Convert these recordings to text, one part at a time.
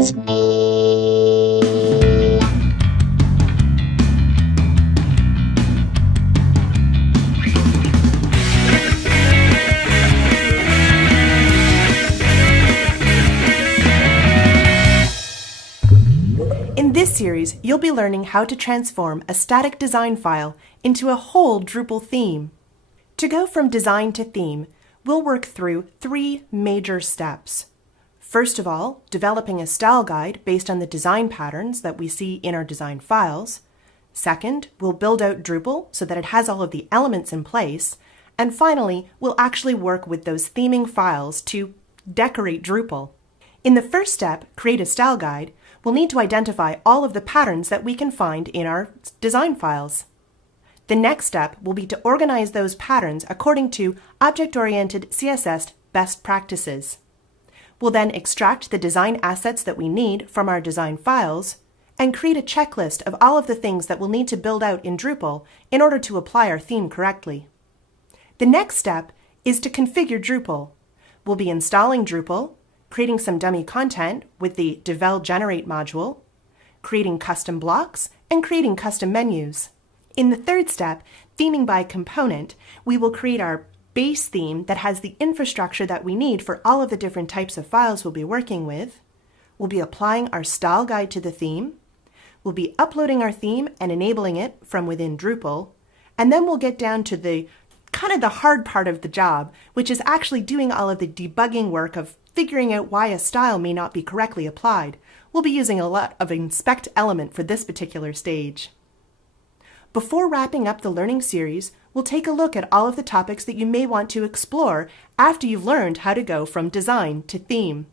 Drupalize. In this series, you'll be learning how to transform a static design file into a whole Drupal theme. To go from design to theme, we'll work through 3 major steps. First of all, developing a style guide based on the design patterns that we see in our design files. Second, we'll build out Drupal so that it has all of the elements in place. And finally, we'll actually work with those theming files to decorate Drupal. In the first step, create a style guide, we'll need to identify all of the patterns that we can find in our design files. The next step will be to organize those patterns according to object-oriented CSS best practices. We'll then extract the design assets that we need from our design files and create a checklist of all of the things that we'll need to build out in Drupal in order to apply our theme correctly. The next step is to configure Drupal. We'll be installing Drupal, creating some dummy content with the Devel Generate module, creating custom blocks, and creating custom menus. In the third step, theming by component, we will create our base theme that has the infrastructure that we need for all of the different types of files we'll be working with. We'll be applying our style guide to the theme. We'll be uploading our theme and enabling it from within Drupal. And then we'll get down to the hard part of the job, which is actually doing all of the debugging work of figuring out why a style may not be correctly applied. We'll be using a lot of inspect element for this particular stage. Before wrapping up the learning series, we'll take a look at all of the topics that you may want to explore after you've learned how to go from design to theme.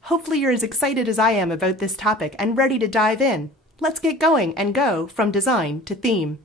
Hopefully you're as excited as I am about this topic and ready to dive in. Let's get going and go from design to theme.